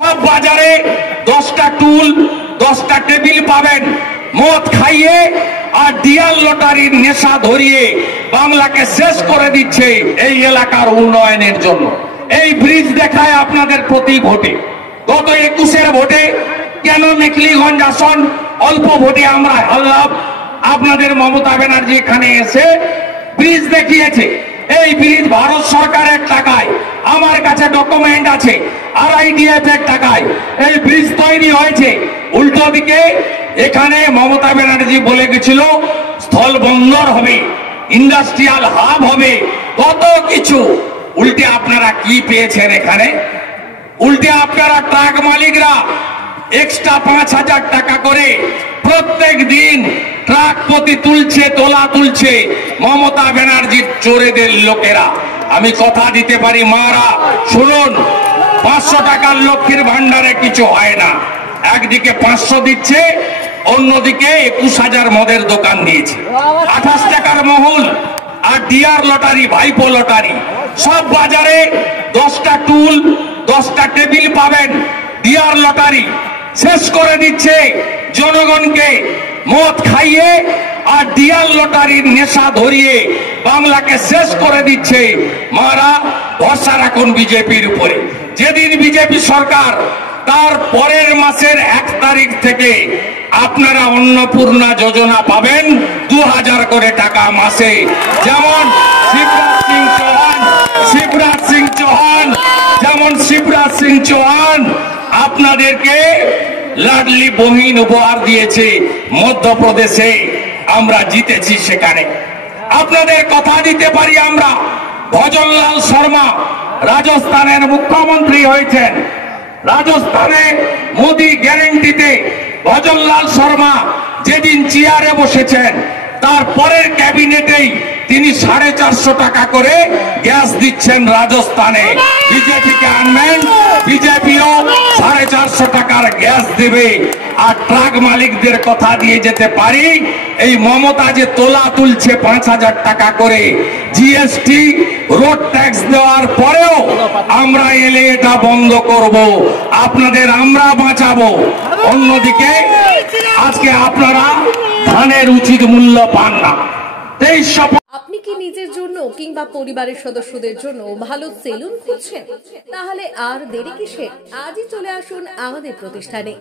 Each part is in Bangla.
সব বাজারে 10টা টুল 10টা টেবিল পাবেন। মদ খাইয়ে আর ডিয়াল লটারির নেশা ধরিয়ে বাংলাকে শেষ করে দিচ্ছে এই এলাকার উন্নয়নের জন্য। এই ব্রিজ দেখায় আপনাদের প্রতি ভোটে, গত 21-এর ভোটে কেন মেখলিগঞ্জ আসন অল্প ভোটে আমরা হারলাম। আপনাদের মমতা ব্যানার্জি এখানে এসে ব্রিজ দেখিয়েছে। এই ব্রিজ ভারত সরকারের টাকায়, আমার কাছে ডকুমেন্ট আছে, RIDF এর টাকায় এই ব্রিজ তৈরি হয়েছে। উল্টো দিকে এখানে মমতা ব্যানার্জি বলে গেছিল স্থল বন্দর হবে, ইন্ডাস্ট্রিয়াল হাব হবে, কত কিছু। উল্টে আপনারা কি পেয়েছেন এখানে? উল্টে আপনারা ট্রাক মালিকরা এক্সট্রা 5,000 টাকা করে প্রত্যেক দিন ট্রাক প্রতি তোলা তুলছে মমতা ব্যানার্জির চোরেদের লোকেরা। আমি কথা দিতে পারি, মারা শুনুন, 500 টাকার লক্ষ্মীর ভান্ডারে কিছু হয় না। একদিকে 500 দিচ্ছে, অন্যদিকে 21,000 মদের দোকান দিয়েছে, 28 টাকার মহুল আর ডিয়ার লটারি, ভাইপো লটারি। সব বাজারে 10টা টুল 10টা টেবিল পাবেন। ডিয়ার লটারি শেষ করে দিচ্ছে জনগণকে, মদ খাইয়ে আর ডিয়ার লটারির নেশা ধরিয়ে বাংলাকে শেষ করে দিচ্ছে। মারা ভরসা রাখুন বিজেপির উপরে। যেদিন বিজেপি সরকার, তার পরের মাসের 1 তারিখ থেকে আপনারা অন্নপূর্ণা যোজনা পাবেন 2000 করে টাকা মাসে। যেমন শিবরাজ সিং চৌহান আপনাদেরকে লাডলি বহিন উপহার দিয়েছে মধ্যপ্রদেশে, আমরা জিতেছি সেখানে। আপনাদের কথা দিতে পারি আমরা, ভজনলাল শর্মা রাজস্থানের মুখ্যমন্ত্রী হয়েছেন। রাজস্থানে মোদি গ্যারেন্টিতে ভজনলাল শর্মা যেদিন চেয়ারে বসেছেন, তার পরের ক্যাবিনেটেই তিনি 450 টাকা করে গ্যাস দিচ্ছেন রাজস্থানে। বিজেপিকে আনবেন, বিজেপিও 450 টাকার গ্যাস দেবে। আর ট্রাক মালিকদের কথা দিয়ে যেতে পারি, এই মমতা যে তোলা তুলছে 5,000 টাকা করে জিএসটি রোড ট্যাক্স দেওয়ার পরেও আমরা এলে এটা বন্ধ করব, আপনাদের আমরা বাঁচাবো। অন্যদিকে আজকে আপনারা ধানের উচিত মূল্য পান না। আপনি কি নিজের জন্য কিংবা পরিবারের সদস্যদের জন্য ভালো সেলুন খুঁজছেন? তাহলে আর দেরি কিসের? আজই চলে আসুন আমাদের প্রতিষ্ঠানে।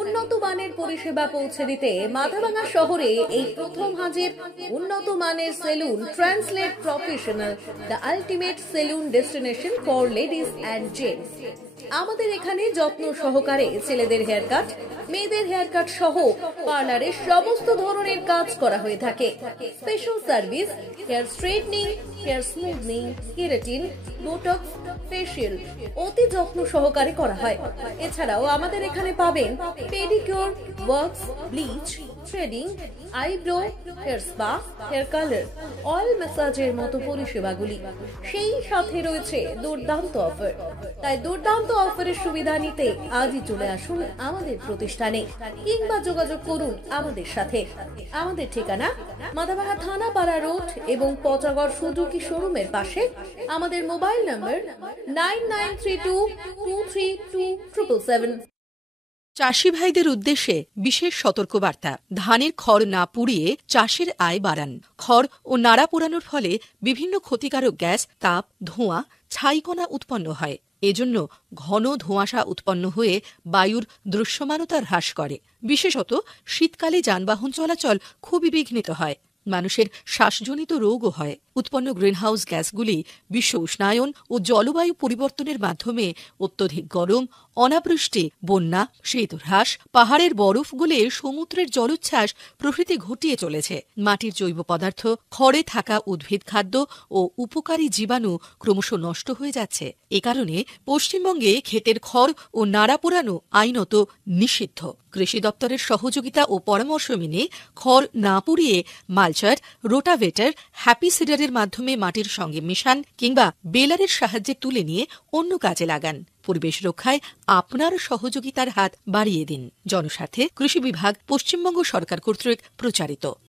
উন্নত মানের পরিষেবা পৌঁছে দিতে মাথাভাঙা শহরে এই প্রথম হাজির উন্নত মানের salon translate professional, the ultimate salon destination for ladies and gents. আমাদের এখানে যত্ন সহকারে ছেলেদের হেয়ার কাট, মেয়েদের হেয়ার কাট সহ পার্লারের সমস্ত ধরনের কাজ করা হয়ে থাকে। Special service, hair straightening, hair smoothing, keratin, botox, facial অতি যত্ন সহকারে করা হয়। এছাড়াও আমাদের এখানে পাবেন pedicure, wax, bleach, threading, eyebrow, hair spa, hair colour, oil ম্যাসাজের মতো পরিষেবাগুলি। সেই সাথে রয়েছে দুর্দান্ত অফার। তাই দুর্দান্ত অফারের সুবিধা নিতে আজই চলে আসুন আমাদের প্রতিষ্ঠানে কিংবা যোগাযোগ করুন আমাদের সাথে। আমাদের ঠিকানা মাথাভাঙা থানাপাড়া রোড এবং পচাগড় সুজুকি শোরুমের পাশে। আমাদের মোবাইল নম্বর 9932232777। চাষি ভাইদের উদ্দেশ্যে বিশেষ সতর্কবার্তা। ধানের খড় না পুড়িয়ে চাষের আয় বাড়ান। খড় ও নাড়া পোড়ানোর ফলে বিভিন্ন ক্ষতিকারক গ্যাস, তাপ, ধোঁয়া, ছাইকণা উৎপন্ন হয়। এজন্য ঘন ধোঁয়াশা উৎপন্ন হয়ে বায়ুর দৃশ্যমানতা হ্রাস করে। বিশেষত শীতকালে যানবাহন চলাচল খুবই বিঘ্নিত হয়। মানুষের শ্বাসজনিত রোগও হয়। উৎপন্ন গ্রিনহাউস গ্যাসগুলি বিশ্ব উষ্ণায়ন ও জলবায়ু পরিবর্তনের মাধ্যমে অত্যধিক গরম, অনাবৃষ্টি, বন্যা, শীতহ্রাস, পাহাড়ের বরফ গলে সমুদ্রের জলোচ্ছ্বাস প্রভৃতি ঘটিয়ে চলেছে। মাটির জৈব পদার্থ, খড়ে থাকা উদ্ভিদ খাদ্য ও উপকারী জীবাণু ক্রমশ নষ্ট হয়ে যাচ্ছে। এ কারণে পশ্চিমবঙ্গে ক্ষেতের খড় ও নাড়া পোড়ানো আইনত নিষিদ্ধ। কৃষি দপ্তরের সহযোগিতা ও পরামর্শ মেনে খড় না পুড়িয়ে মালচার, রোটাভেটার, হ্যাপি সিডারের মাধ্যমে মাটির সঙ্গে মিশান কিংবা বেলারের সাহায্যে তুলে নিয়ে অন্য কাজে লাগান। পরিবেশ রক্ষায় আপনার সহযোগিতার হাত বাড়িয়ে দিন। জনস্বার্থে কৃষি বিভাগ, পশ্চিমবঙ্গ সরকার কর্তৃক প্রচারিত।